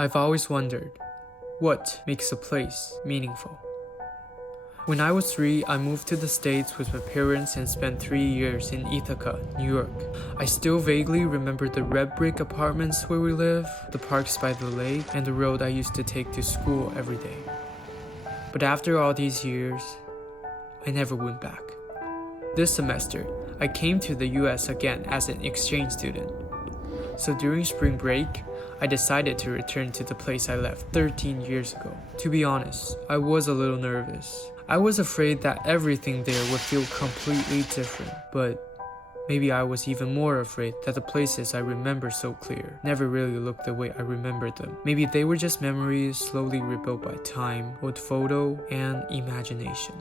I've always wondered, what makes a place meaningful? When I was 3, I moved to the States with my parents and spent 3 years in Ithaca, New York. I still vaguely remember the red brick apartments where we live, the parks by the lake, and the road I used to take to school every day. But after all these years, I never went back. This semester, I came to the US again as an exchange student. So during spring break, I decided to return to the place I left 13 years ago. To be honest, I was a little nervous. I was afraid that everything there would feel completely different, but maybe I was even more afraid that the places I remember so clear never really looked the way I remembered them. Maybe they were just memories slowly rebuilt by time, old photo, and imagination.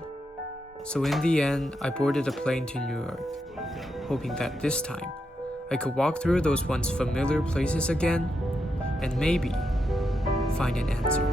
So in the end, I boarded a plane to New York, hoping that this time, I could walk through those once familiar places again and maybe find an answer.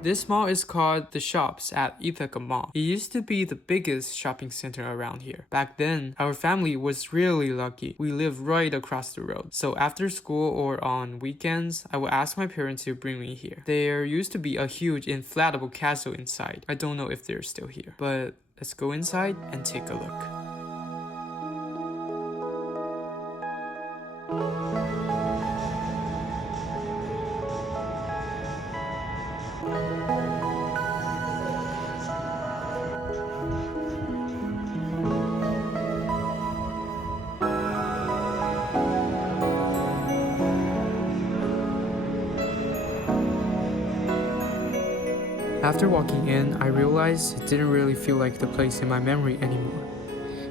This mall is called The Shops at Ithaca Mall. It used to be the biggest shopping center around here. Back then, our family was really lucky. We lived right across the road. So after school or on weekends, I would ask my parents to bring me here. There used to be a huge inflatable castle inside. I don't know if they're still here, but let's go inside and take a look. After walking in, I realized it didn't really feel like the place in my memory anymore.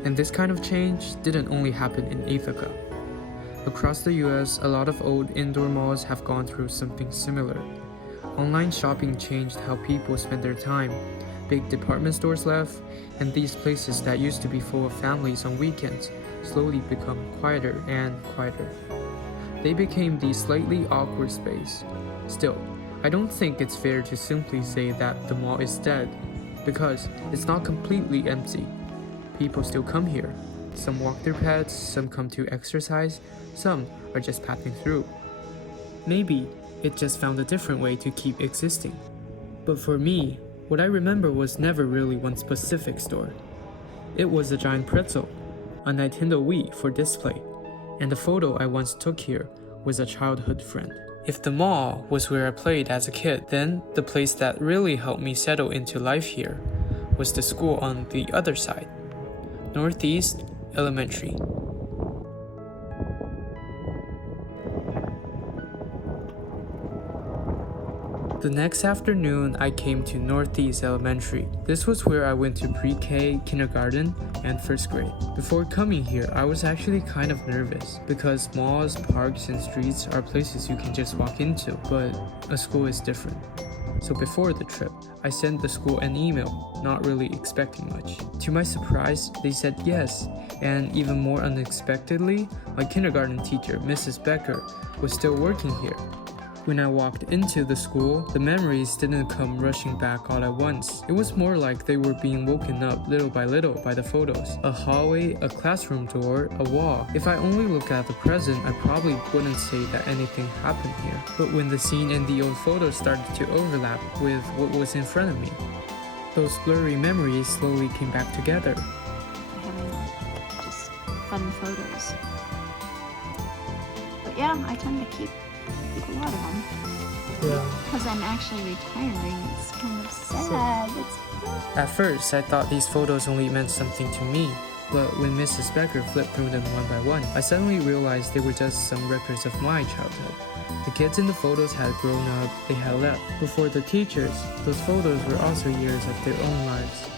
And this kind of change didn't only happen in Ithaca. Across the US, a lot of old indoor malls have gone through something similar. Online shopping changed how people spend their time. Big department stores left, and these places that used to be full of families on weekends slowly become quieter and quieter. They became the slightly awkward space. Still, I don't think it's fair to simply say that the mall is dead, because it's not completely empty. People still come here. Some walk their pets, some come to exercise, some are just passing through. Maybe it just found a different way to keep existing. But for me, what I remember was never really one specific store. It was a giant pretzel, a Nintendo Wii for display, and the photo I once took here was a childhood friend. If the mall was where I played as a kid, then the place that really helped me settle into life here was the school on the other side, Northeast Elementary. The next afternoon, I came to Northeast Elementary. This was where I went to pre-K, kindergarten, and first grade. Before coming here, I was actually kind of nervous because malls, parks, and streets are places you can just walk into, but a school is different. So before the trip, I sent the school an email, not really expecting much. To my surprise, they said yes, and even more unexpectedly, my kindergarten teacher, Mrs. Becker, was still working here. When I walked into the school, the memories didn't come rushing back all at once. It was more like they were being woken up little by the photos. A hallway, a classroom door, a wall. If I only look at the present, I probably wouldn't say that anything happened here. But when the scene in the old photos started to overlap with what was in front of me, those blurry memories slowly came back together. Having just fun photos. But yeah, I tend to keep a lot of them. Yeah. Because I'm actually retiring. It's kind of sad. At first, I thought these photos only meant something to me. But when Mrs. Becker flipped through them one by one, I suddenly realized they were just some records of my childhood. The kids in the photos had grown up, they had left. But for the teachers, those photos were also years of their own lives.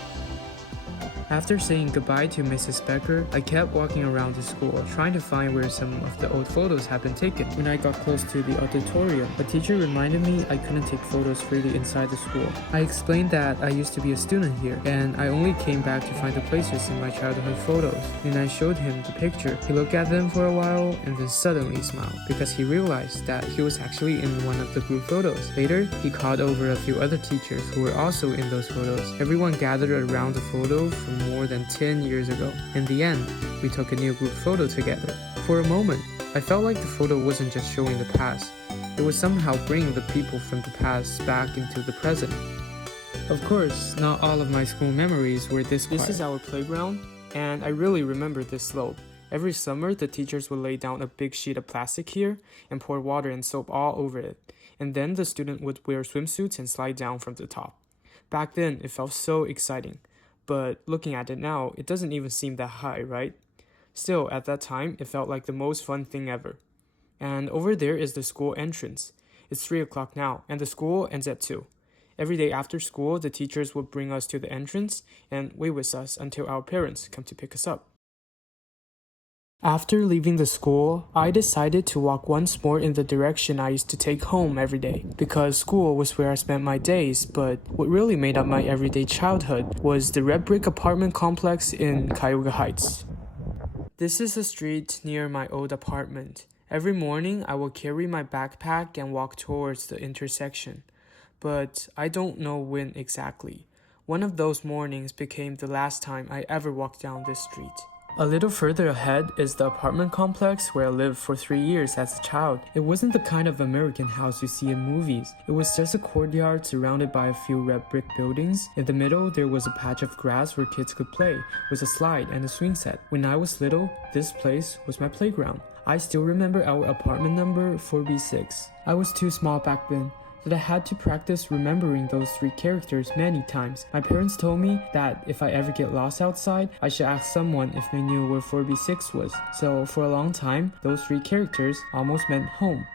After saying goodbye to Mrs. Becker, I kept walking around the school, trying to find where some of the old photos had been taken. When I got close to the auditorium, a teacher reminded me I couldn't take photos freely inside the school. I explained that I used to be a student here, and I only came back to find the places in my childhood photos. When I showed him the picture, he looked at them for a while and then suddenly smiled, because he realized that he was actually in one of the group photos. Later, he called over a few other teachers who were also in those photos. Everyone gathered around the photo from more than 10 years ago. In the end, we took a new group photo together. For a moment, I felt like the photo wasn't just showing the past. It was somehow bringing the people from the past back into the present. Of course, not all of my school memories were this quiet. This is our playground, and I really remember this slope. Every summer, the teachers would lay down a big sheet of plastic here and pour water and soap all over it. And then the student would wear swimsuits and slide down from the top. Back then, it felt so exciting. But looking at it now, it doesn't even seem that high, right? Still, at that time, it felt like the most fun thing ever. And over there is the school entrance. It's 3 o'clock now, and the school ends at 2. Every day after school, the teachers would bring us to the entrance and wait with us until our parents come to pick us up. After leaving the school, I decided to walk once more in the direction I used to take home every day, because school was where I spent my days, but what really made up my everyday childhood was the red brick apartment complex in Cayuga Heights. This is a street near my old apartment. Every morning, I will carry my backpack and walk towards the intersection, but I don't know when exactly. One of those mornings became the last time I ever walked down this street. A little further ahead is the apartment complex where I lived for 3 years as a child. It wasn't the kind of American house you see in movies. It was just a courtyard surrounded by a few red brick buildings. In the middle, there was a patch of grass where kids could play, with a slide and a swing set. When I was little, this place was my playground. I still remember our apartment number 4B6. I was too small back then, that I had to practice remembering those 3 characters many times. My parents told me that if I ever get lost outside, I should ask someone if they knew where 4B6 was. So for a long time, those 3 characters almost meant home.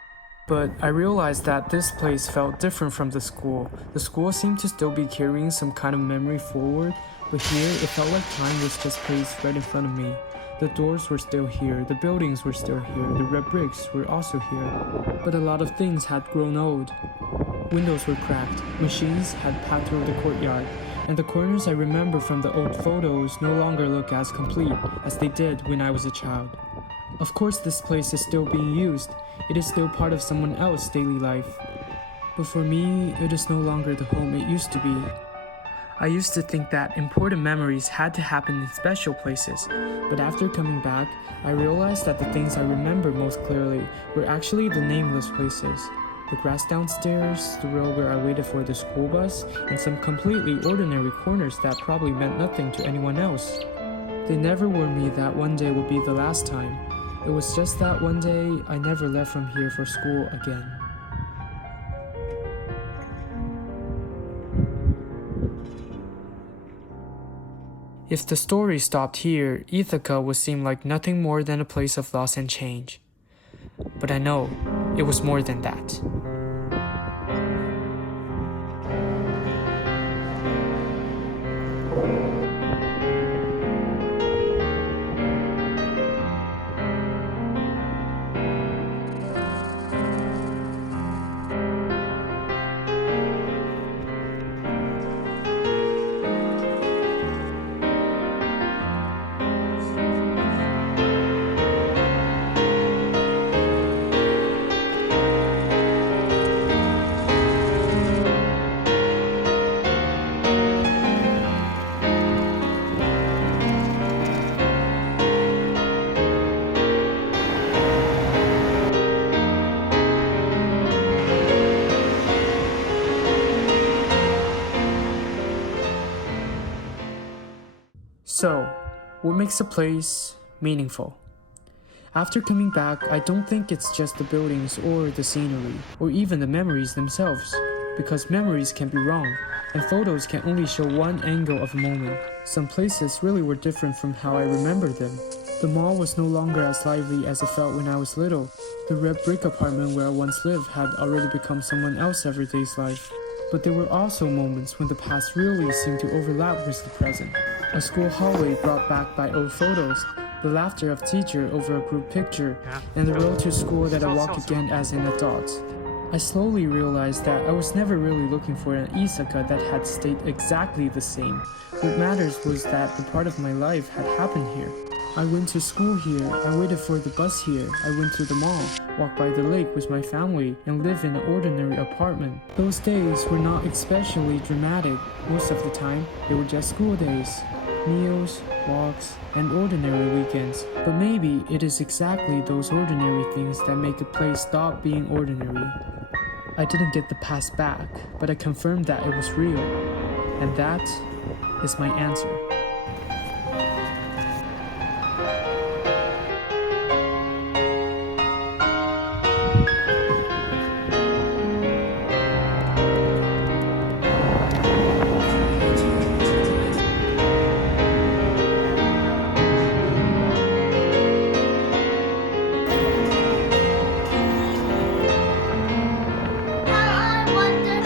But I realized that this place felt different from the school. The school seemed to still be carrying some kind of memory forward, but here it felt like time was just placed right in front of me. The doors were still here, the buildings were still here, the red bricks were also here. But a lot of things had grown old. Windows were cracked, machines had packed through the courtyard, and the corners I remember from the old photos no longer look as complete as they did when I was a child. Of course, this place is still being used. It is still part of someone else's daily life. But for me, it is no longer the home it used to be. I used to think that important memories had to happen in special places, but after coming back, I realized that the things I remember most clearly were actually the nameless places. The grass downstairs, the row where I waited for the school bus, and some completely ordinary corners that probably meant nothing to anyone else. They never warned me that one day would be the last time. It was just that one day I never left from here for school again. If the story stopped here, Ithaca would seem like nothing more than a place of loss and change. But I know it was more than that. So, what makes a place meaningful? After coming back, I don't think it's just the buildings or the scenery, or even the memories themselves, because memories can be wrong, and photos can only show one angle of a moment. Some places really were different from how I remember them. The mall was no longer as lively as it felt when I was little. The red brick apartment where I once lived had already become someone else's everyday's life. But there were also moments when the past really seemed to overlap with the present. A school hallway brought back by old photos, the laughter of teacher over a group picture, and the road to school that I walk again as an adult. I slowly realized that I was never really looking for an Ithaca that had stayed exactly the same. What matters was that the part of my life had happened here. I went to school here, I waited for the bus here, I went to the mall, walked by the lake with my family, and lived in an ordinary apartment. Those days were not especially dramatic. Most of the time, they were just school days. Meals, walks, and ordinary weekends. But maybe it is exactly those ordinary things that make a place stop being ordinary. I didn't get the past back, but I confirmed that it was real. And that is my answer. I wonder.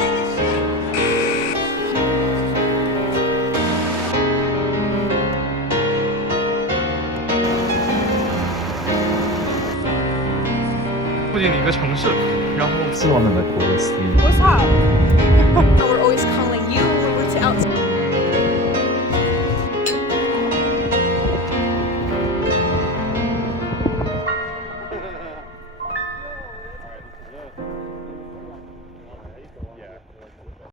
附近的一个城市，然后是我们的国司。 What's up? We're always calling you when we're out.